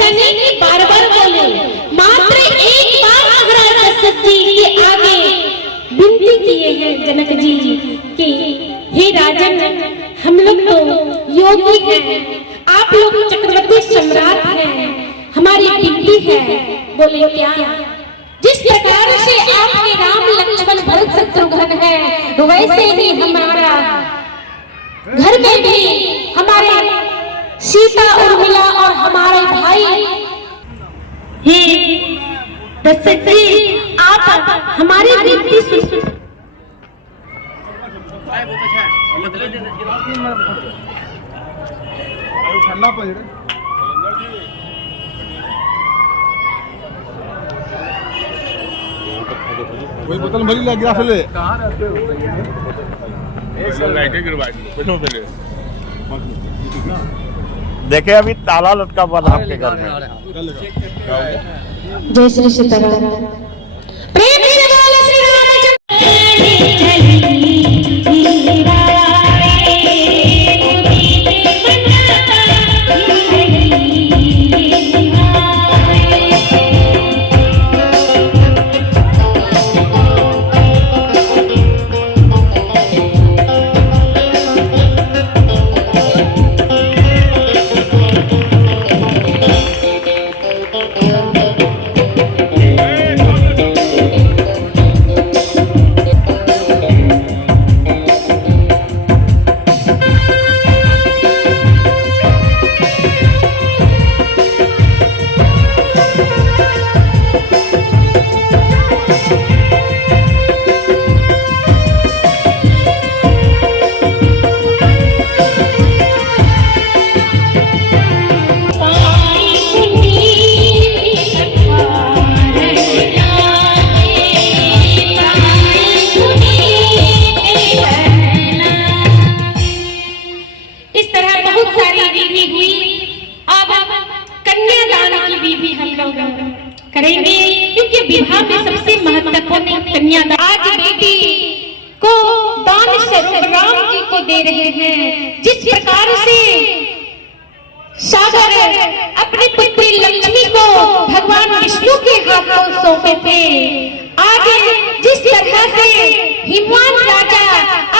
ऐसा नहीं कि बार बार बोले, मात्र एक बार महाराज दशरथ जी के आगे विनती किए हैं जनक जी कि हे राजन, हम लोग तो योगी हैं, आप लोग चक्रवर्ती सम्राट हैं, हमारी विनती है। बोले क्या? जिस प्रकार से आपके राम लक्ष्मण भरत शत्रुघ्न है, वैसे ही हमारा घर में भी हमारे सीता उर्मिला और हमारे भाई हे दशरथ जी, आप हमारी विनती सुन। ठंडा पड़ रहा कोई बोतल भरी ले गिलास ले। कहाँ रहते हो? देखे अभी ताला लटका हुआ था आपके घर में। जय श्री सीताराम। प्रेम से बोलो श्री करेंगे, क्योंकि विवाह में सबसे महत्वपूर्ण कन्यादान। आज बेटी को दान स्वरूप राम जी को दे रहे हैं। जिस प्रकार से सागर अपनी पुत्री लक्ष्मी को भगवान विष्णु के हाथों सौंपे थे, आगे जिस तरह से हिमवान राजा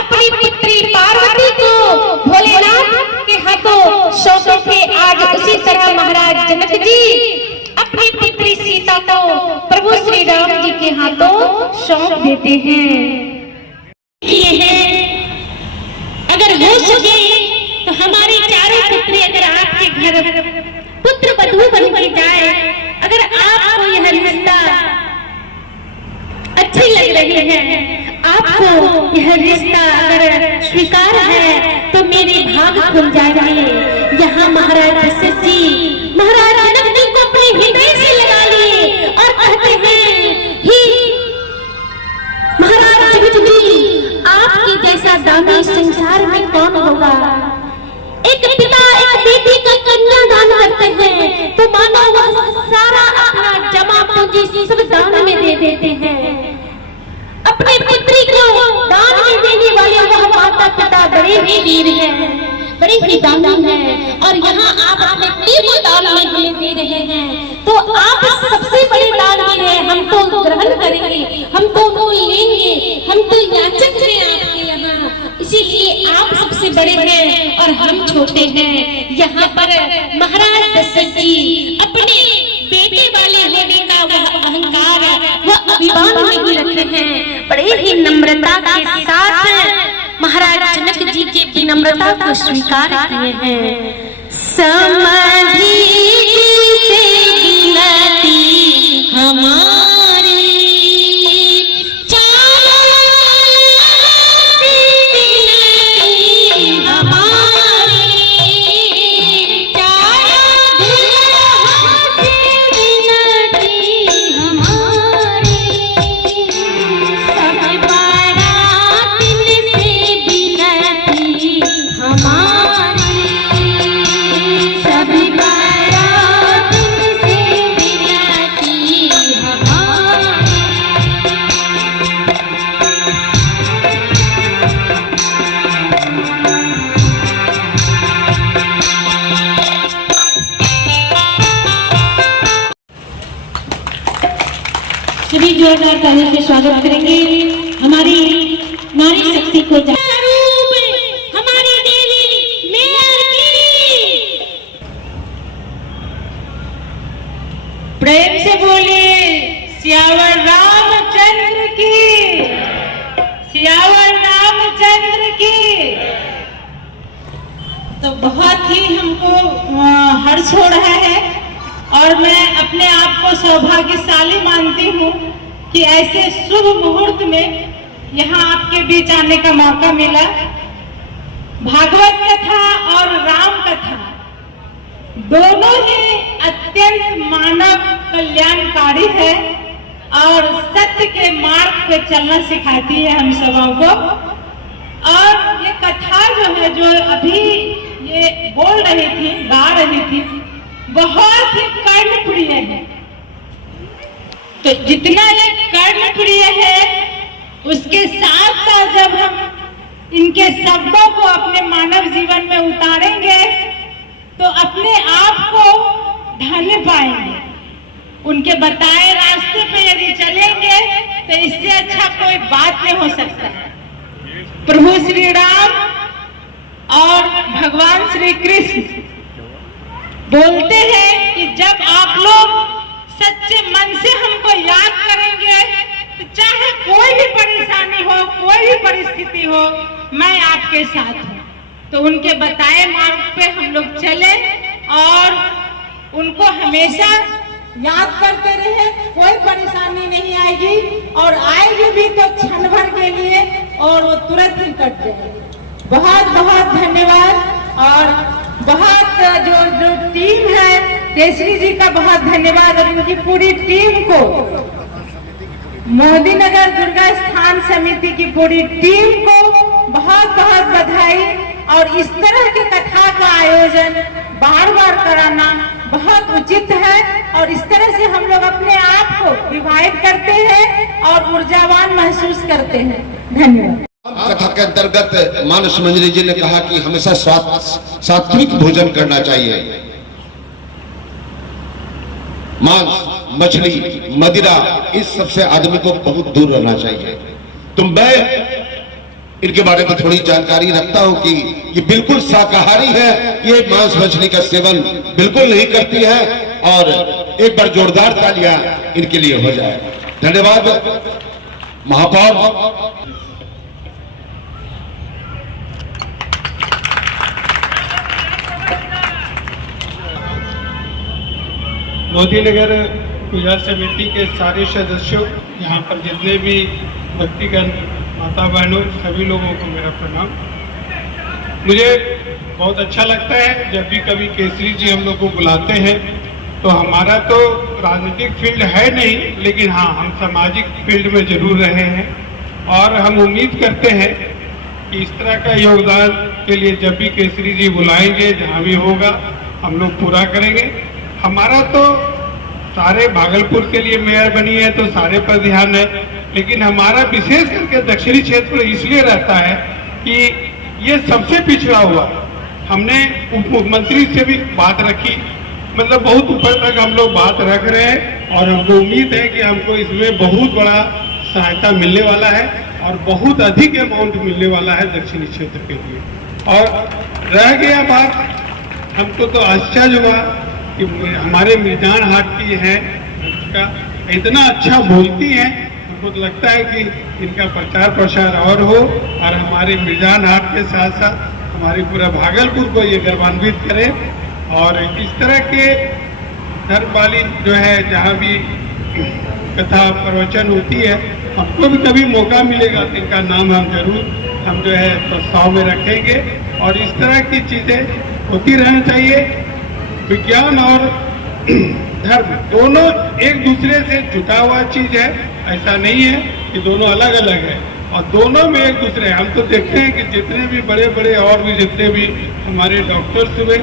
अपनी पुत्री पार्वती को भोलेनाथ के हाथों सौंपे थे, आज उसी तरह महाराज जनक जी अपनी पुत्री सीता को प्रभु श्री राम जी के हाथों सौंप देते हैं। ये है, अगर हो सके तो हमारी चारों पुत्री अगर आपके घर पुत्र वधू बन के जाए, अगर आपको यह रिश्ता अच्छी लग रही है, आपको यह रिश्ता अगर स्वीकार है, तो मेरे भाग खुल जाएंगे। यहाँ महाराज दशरथ जी महाराज जनक जी को अपने हृदय से लगा लिए और कहते हैं, ही महाराज जनक जी, आपके जैसा दानी संसार में कौन होगा। एक पिता एक बेटी का कन्यादान करते हैं तो मानो वह सारा अपना जमा पूंजी सब दान में दे देते हैं। अपने पुत्री को दान में देने वाले वह माता पिता बड़े ही वीर हैं, बड़े ही दानी हैं, और यहाँ आप अपने पति को दान में हमें दे रहे हैं, तो आप सबसे बड़े दानवीर हैं। हम तो ग्रहण करेंगे, हम तो उनको लेंगे, हम तो याचक हैं आपके यहाँ, इसीलिए आप सबसे बड़े हैं और हम छोटे हैं। यहाँ पर महाराज दशरथ जी अपने बेटे वाले होने का वह अहंकार, वह अभिमान नहीं रखते हैं, बड़े ही नम्रता के साथ महाराज जनक जी की विनम्रता को स्वीकार किए हैं। समधि से विनती हमारी, सभी बारात सभी जोरदार तालियों से स्वागत करेंगे हमारी नारी शक्ति को स्वरूप हमारी देवी मैया की। प्रेम से बोलिए सियावर रामचंद्र की, सियावर रामचंद्र की। तो बहुत ही हमको हर्ष हो रहा है और मैं अपने आप को सौभाग्यशाली मानती हूँ कि ऐसे शुभ मुहूर्त में यहाँ आपके बीच आने का मौका मिला। भागवत कथा और राम कथा दोनों ही अत्यंत मानव कल्याणकारी है और सत्य के मार्ग पे चलना सिखाती है हम सबों को। और ये कथा जो है, जो अभी ये बोल रही थी, गा रही थी, बहुत ही कर्णप्रिय है। तो जितना ये कर्णप्रिय है, उसके साथ साथ जब हम इनके शब्दों को अपने मानव जीवन में उतारेंगे तो अपने आप को ढाल पाएंगे। उनके बताए रास्ते पे यदि चलेंगे तो इससे अच्छा कोई बात नहीं हो सकता। प्रभु श्री राम और भगवान श्री कृष्ण बोलते हैं कि जब आप लोग सच्चे मन से हमको याद करेंगे तो चाहे कोई भी परेशानी हो, कोई भी परिस्थिति हो, मैं आपके साथ हूँ। तो उनके बताए मार्ग पे हम लोग चले और उनको हमेशा याद करते रहे। कोई परेशानी नहीं आएगी और आएगी भी तो क्षण भर के लिए और वो तुरंत ही कट जाएगी। बहुत बहुत धन्यवाद। और बहुत जो टीम है, केसरी जी का बहुत धन्यवाद और उनकी पूरी टीम को, मोदी नगर दुर्गा स्थान समिति की पूरी टीम को बहुत बहुत बधाई। और इस तरह की कथा का आयोजन बार बार कराना बहुत उचित है और इस तरह से हम लोग अपने आप को रिवाइव करते हैं और ऊर्जावान महसूस करते हैं। धन्यवाद। कथा के अंतर्गत मानस मंजरी जी ने कहा कि हमेशा सात्विक भोजन करना चाहिए। मांस, मछली, मदिरा, इस सबसे आदमी को बहुत दूर रहना चाहिए। तो मैं इनके बारे में थोड़ी जानकारी रखता हूं कि ये बिल्कुल शाकाहारी है, ये मांस मछली का सेवन बिल्कुल नहीं करती है। और एक बार जोरदार तालियां इनके लिए हो जाए। धन्यवाद महापौर। मोदी नगर पूजा समिति के सारे सदस्यों, यहाँ पर जितने भी भक्तिगण माता बहनों, सभी लोगों को मेरा प्रणाम। मुझे बहुत अच्छा लगता है जब भी कभी केसरी जी हम लोग को बुलाते हैं। तो हमारा तो राजनीतिक फील्ड है नहीं, लेकिन हाँ, हम सामाजिक फील्ड में जरूर रहे हैं और हम उम्मीद करते हैं कि इस तरह का योगदान के लिए जब भी केसरी जी बुलाएंगे, जहाँ भी होगा, हम लोग पूरा करेंगे। हमारा तो सारे भागलपुर के लिए मेयर बनी है तो सारे पर ध्यान है, लेकिन हमारा विशेष करके दक्षिणी क्षेत्र इसलिए रहता है कि ये सबसे पिछड़ा हुआ। हमने उप मुख्यमंत्री से भी बात रखी, मतलब बहुत ऊपर तक हम लोग बात रख रहे हैं और हमको उम्मीद है कि हमको इसमें बहुत बड़ा सहायता मिलने वाला है और बहुत अधिक अमाउंट मिलने वाला है दक्षिणी क्षेत्र के लिए। और रह गया बात, हमको तो आश्चर्य हुआ कि हमारे मिर्जान हाट की है, इतना अच्छा बोलती हैं, हमको तो लगता है कि इनका प्रचार प्रसार और हो और हमारे मिर्जान हाट के साथ साथ हमारे पूरा भागलपुर को ये गौरवान्वित करे। और इस तरह के धर्म वाली जो है, जहाँ भी कथा प्रवचन होती है, हमको भी कभी मौका मिलेगा तो इनका नाम हम जो है प्रस्ताव में रखेंगे। और इस तरह की चीज़ें होती रहनी चाहिए। विज्ञान और धर्म दोनों एक दूसरे से जुटा हुआ चीज है, ऐसा नहीं है कि दोनों अलग अलग है, और दोनों में एक दूसरे। हम तो देखते हैं कि जितने भी बड़े बड़े और भी जितने भी हमारे डॉक्टर्स हुए,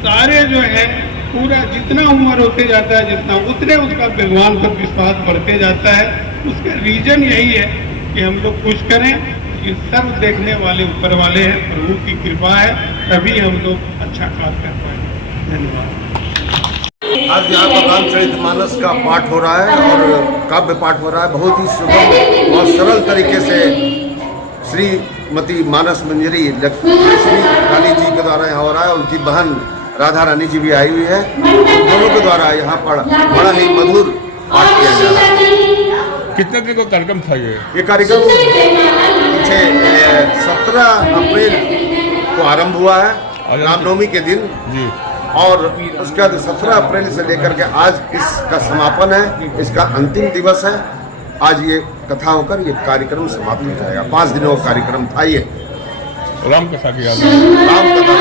सारे जो है पूरा जितना उम्र होते जाता है, जितना उतने उसका भगवान पर विश्वास बढ़ते जाता है। उसका रीजन यही है कि हम लोग कुछ करें, कि सर्व देखने वाले ऊपर वाले हैं, प्रभु की कृपा है, तभी हम लोग अच्छा कार्य कर पाएंगे। धन्यवाद। आज यहाँ पर रामचरितमानस का पाठ हो रहा है और काव्य पाठ हो रहा है। बहुत ही सुगम और सरल तरीके से श्रीमती मानस मंजरी लक्ष्मी रानी जी के द्वारा यहाँ हो रहा है। उनकी बहन राधा रानी जी भी आई हुई है। दोनों के द्वारा यहाँ पर बड़ा ही मधुर पाठ किया जा रहा है। कितने दिन का कार्यक्रम था ये कार्यक्रम पीछे 17 अप्रैल को आरंभ हुआ है, रामनवमी के दिन जी, और उसके बाद 17 अप्रैल से लेकर के आज इसका समापन है, इसका अंतिम दिवस है। आज ये कथा होकर ये कार्यक्रम समाप्त हो जाएगा। 5 दिनों का कार्यक्रम था ये राम कथा की याद राम कथा।